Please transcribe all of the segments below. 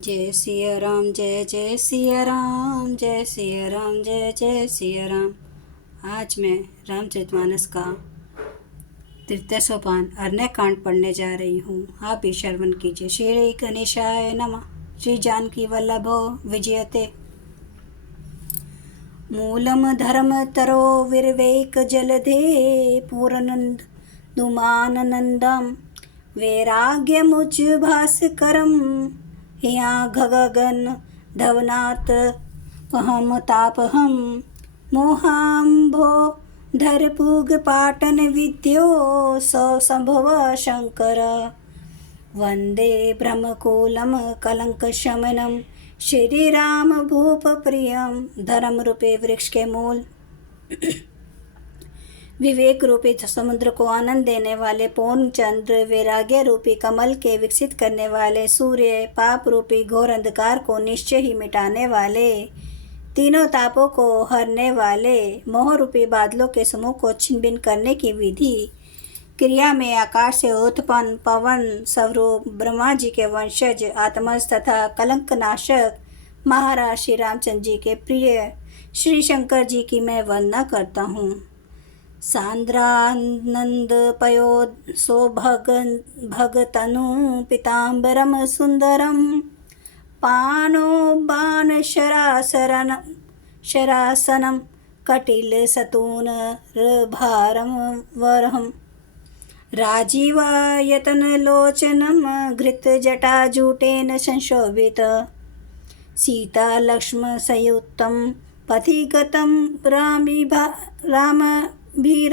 जय सिया राम, जय जय सिया राम, जय सिया राम, जय जय सिया राम। आज मैं रामचरितमानस का तृतीय सोपान अरण्य कांड पढ़ने जा रही हूँ। आप भी श्रवण कीजिए। श्री गणेशाय नमः। श्री जानकी वल्लभो विजयते। मूलम धर्म तरो विर्वेक जलधे पूर्णनंद दुमानंदम वैराग्यमुच भास्करम हिया गगन धवनात् पहम तापहम मोहाम्भो धरपूग पाटन विद्यो सौ संभव शंकर वंदे ब्रह्मकूलम कलंक शमनम श्री राम भूप प्रियम। धर्म रूपे वृक्ष के मूल विवेक रूपी समुद्र को आनंद देने वाले पूर्ण चंद्र, वैराग्य रूपी कमल के विकसित करने वाले सूर्य, पाप रूपी घोर अंधकार को निश्चय ही मिटाने वाले, तीनों तापों को हरने वाले, मोह रूपी बादलों के समूह को छिन्न भिन्न करने की विधि क्रिया में आकाश से उत्पन्न पवन स्वरूप ब्रह्मा जी के वंशज आत्मज तथा कलंक नाशक महाराज श्री रामचंद्र जी के प्रिय श्री शंकर जी की मैं वंदना करता हूँ। सांद्रानंद पयोद भगतनु पीताम्बरम सुंदरम पानो बाण शरासनम कटिल सतून भारम वरहम राजीवायतन लोचनम घृत जटाजूटेन संशोभित सीता लक्ष्मण संयुक्तम पथिगतम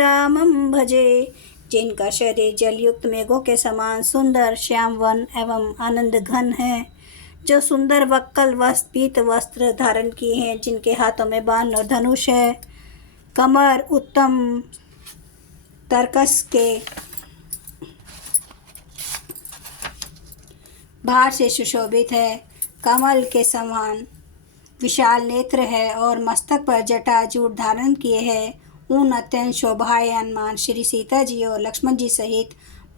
रामम भजे। जिनका शरीर जलयुक्त मेघों के समान सुंदर श्याम वन एवं आनंद घन है, जो सुंदर वक्कल वस्त्र पीत वस्त्र धारण किए हैं, जिनके हाथों में बाण और धनुष है, कमर उत्तम तरकस के भार से सुशोभित है, कमल के समान विशाल नेत्र है और मस्तक पर जटाजूट धारण किए है, उन अत्यंत शोभायमान श्री सीता जी और लक्ष्मण जी सहित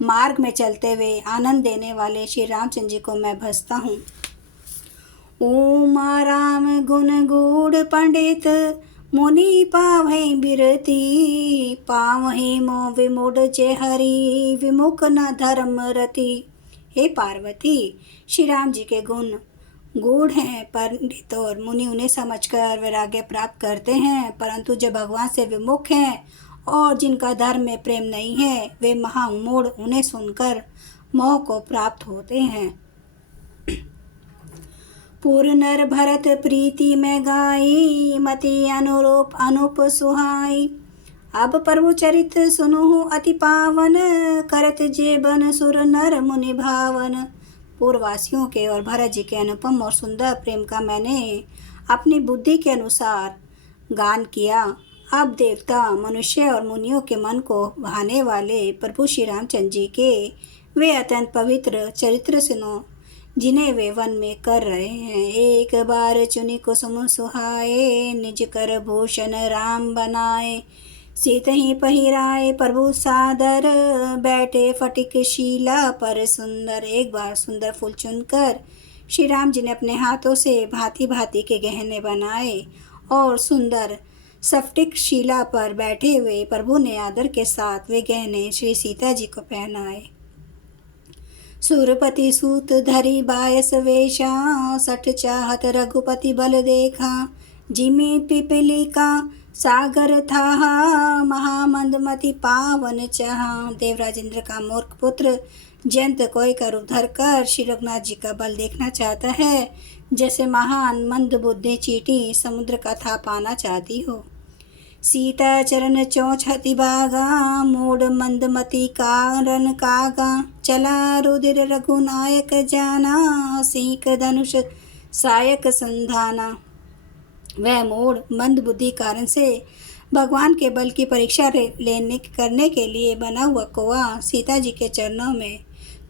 मार्ग में चलते हुए आनंद देने वाले श्री रामचंद्र जी को मैं भजता हूँ। उमा राम गुण गूढ़ पंडित मुनि पावहि बिरती पावहि मोह विमूढ़ जे हरि विमुख न धर्म रति। हे पार्वती, श्री राम जी के गुण गूढ़ हैं, पंडित और मुनि उन्हें समझकर वैराग्य प्राप्त करते हैं, परंतु जो भगवान से विमुख हैं और जिनका धर्म में प्रेम नहीं है, वे महामूढ़ उन्हें सुनकर मोह को प्राप्त होते हैं। पूर्ण नर भरत प्रीति में गाई मति अनुरूप अनुप सुहाई। अब प्रभु चरित्र सुनु अति पावन करत जेबन सुर नर मुनि भावन। पूर्ववासियों के और भरत जी के अनुपम और सुंदर प्रेम का मैंने अपनी बुद्धि के अनुसार गान किया। अब देवता मनुष्य और मुनियों के मन को भाने वाले प्रभु श्री रामचंद्र जी के वे अत्यंत पवित्र चरित्र सुनो, जिन्हें वे वन में कर रहे हैं। एक बार चुनि कुसुम सुहाए निज कर भूषण राम बनाए। सीत ही पहिराए प्रभु सादर बैठे फटिक शीला पर सुंदर। एक बार सुंदर फूल चुनकर श्री राम जी ने अपने हाथों से भांति भांति के गहने बनाए और सुंदर स्फटिक शिला पर बैठे हुए प्रभु ने आदर के साथ वे गहने श्री सीता जी को पहनाए। सुरपति सूत धरी बायस वेशा सठ चाहत रघुपति बल देखा। जिमी पिपली का सागर था महामंदमति पावन चाहा। देवराज इंद्र का मूर्ख पुत्र जयंत कोई का रूप धरकर श्री रघुनाथ जी का बल देखना चाहता है, जैसे महान मंद बुद्धि चींटी समुद्र का था पाना चाहती हो। सीता चरण चोंच हति बागा मूड मंदमति कारण कागा। चला रुधिर रघुनायक जाना सीख धनुष सायक संधाना। वह मूड मंद बुद्धि कारण से भगवान के बल की परीक्षा करने के लिए बना हुआ कौवा सीता जी के चरणों में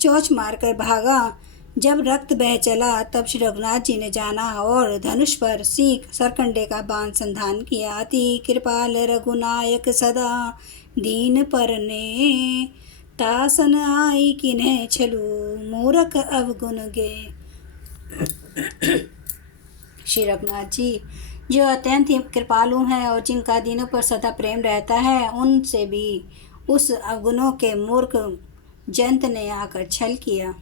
चोंच मारकर भागा। जब रक्त बह चला तब श्री रघुनाथ जी ने जाना और धनुष पर सीख सरकंडे का बाण संधान किया। अति कृपाल रघुनायक सदा दीन परने तासन आई किन्ह छलू मूरख अवगुण गे। श्री रघुनाथ जी जो अत्यंत ही कृपालु हैं और जिनका दीनों पर सदा प्रेम रहता है, उनसे भी उस अवगुणों के मूर्ख जंत ने आकर छल किया।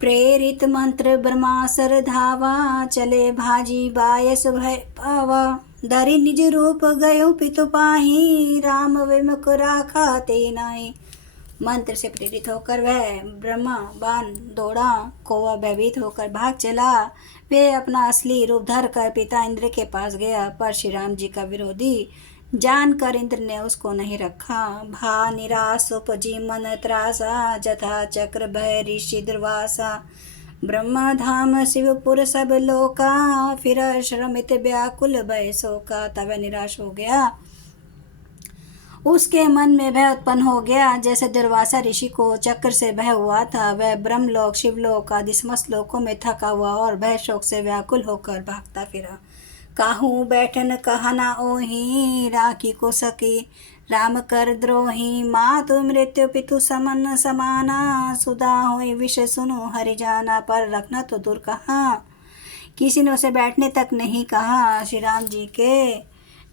प्रेरित मंत्र ब्रह्मासुर धावा, चले भाजी बायस भय पावा। धरि निज रूप गयो पितु पाही, राम विमुख राखा ते नाहि। मंत्र से प्रेरित होकर वह ब्रह्मा बाण दौड़ा, कौवा भयभीत होकर भाग चला। वे अपना असली रूप धर कर पिता इंद्र के पास गया, पर श्री राम जी का विरोधी जानकर इंद्र ने उसको नहीं रखा। भा निराश उपजी मन त्रासा, जथा चक्र भय ऋषि दुर्वासा। ब्रह्म धाम शिवपुर सब लोका, फिर श्रमित व्याकुल भय शोका। तब निराश हो गया, उसके मन में भय उत्पन्न हो गया, जैसे दुर्वासा ऋषि को चक्र से भय हुआ था। वह ब्रह्मलोक शिवलोक आदि समस्त लोकों में थका हुआ और भय शोक से व्याकुल होकर भागता फिरा। काहू बैठन कहना ओही, राखी को सकी राम कर द्रोही। मातु मृत्यु पितु समन समाना, सुधा होई विष सुनो हरि जाना। पर रखना तो दूर कहा, किसी ने उसे बैठने तक नहीं कहा। श्री राम जी के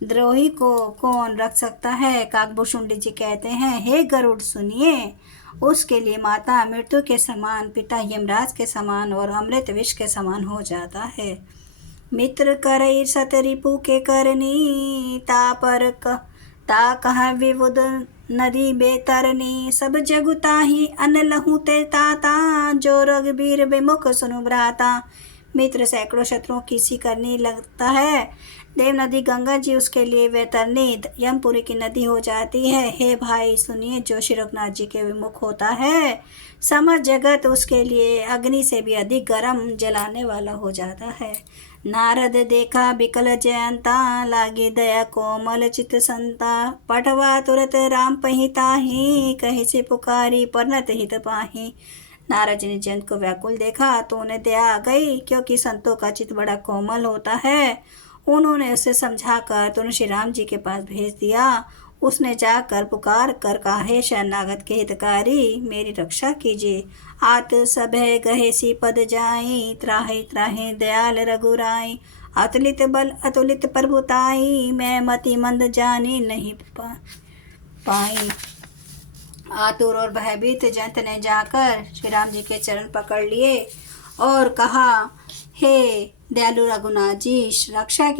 द्रोही को कौन रख सकता है। काकभूषुंडी जी कहते हैं, हे गरुड़ सुनिए, उसके लिए माता मृत्यु के समान, पिता यमराज के समान और अमृत विष के समान हो जाता है। मित्र करई सत रिपु के करनी, ता कह विबुध नदी बेतरनी। सब जगुता ही अन लहू ते ताता, जो रघुबीर विमुख सुनु भ्राता। मित्र सैकड़ों शत्रुओं की सी करनी लगता है, देव नदी गंगा जी उसके लिए वैतरणी यमपुरी की नदी हो जाती है। हे भाई सुनिए, जो श्री रघुनाथ जी के विमुख होता है, समस्त जगत उसके लिए अग्नि से भी अधिक गर्म जलाने वाला हो जाता है। नारद देखा बिकल जयंता, लागी दया कोमल चित संता। पठवा तुरत राम पहिताही, कहीं से पुकारी परनत हित पाही। नारद जी ने जयंत को व्याकुल देखा तो उन्हें दया आ गई, क्योंकि संतों का चित्त बड़ा कोमल होता है। उन्होंने उसे समझाकर तुरंत श्री राम जी के पास भेज दिया। उसने जाकर पुकार कर कहा, हे शरणागत के हितकारी, मेरी रक्षा कीजिए। आत सभय गहे सी पद जाई, त्राहि त्राहि दयाल रघुराई। अतुलित बल अतुलित प्रभुताई, मैं मति मंद जानी नहीं पाई। आतुर और भयभीत जयंत ने जाकर श्री राम जी के चरण पकड़ लिए और कहा, हे दयालु रघुनाथ जी, रक्षा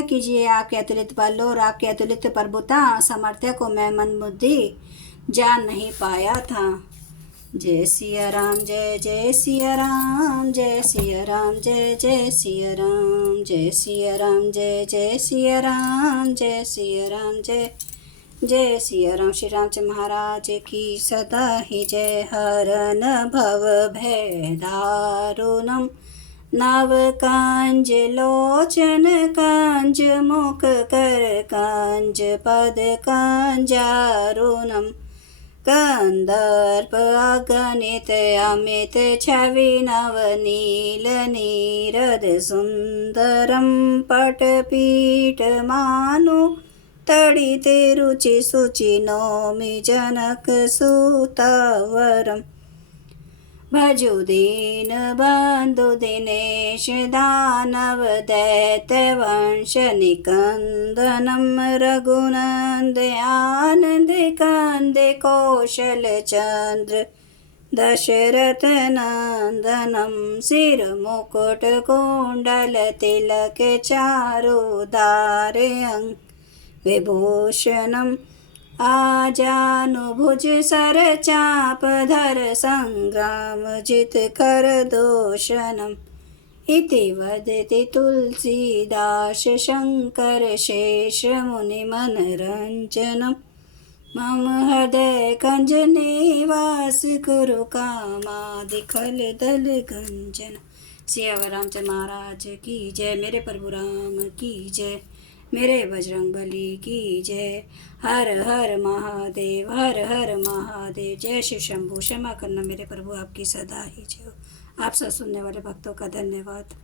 कीजिए। आपके अतुलित बल और आपके अतुलित प्रभुता सामर्थ्य को मैं मन बुद्धि जान नहीं पाया था। जय सिया राम, जय जय सिया राम, जय सिया राम, जय जय सिया राम, जय सिया राम, जय जय सिया राम, जय सिया राम, जय जय सिया राम। श्री रामचंद्र महाराज की सदा ही जय। हरन भव भय दारुणम, नव कांज लोचन कांज मुख कर कांज पद कांजारुणम। कंदर्प अगणित अमित छवि नवनील नीरद सुंदरम। पटपीठ मानु तड़िते रुचि सुचि नौमि जनक सुतवरम। भजु दीन बंधु दिनेश दानव दैत्य वंश निकंदनम। रघुनंद आनंद कंद कौशल चंद्र दशरथ नंदनम। सिर मुकुट कुंडल तिलक चारुदार अंग विभूषणम। आजानुभुज सर चाप धर संग्राम जित कर दोषणम। इति वदति तुलसीदास शंकर शेष मुनि मनरंजनम। मम हृदय कंज निवास गुरु कामादि खल दल गंजन। सियावर रामचंद्र महाराज की जय। मेरे प्रभु राम की जय। मेरे बजरंग बली की जय। हर हर महादेव, हर हर महादेव। जय श्री शंभू। क्षमा करना मेरे प्रभु, आपकी सदा ही जय हो। आप सब सुनने वाले भक्तों का धन्यवाद।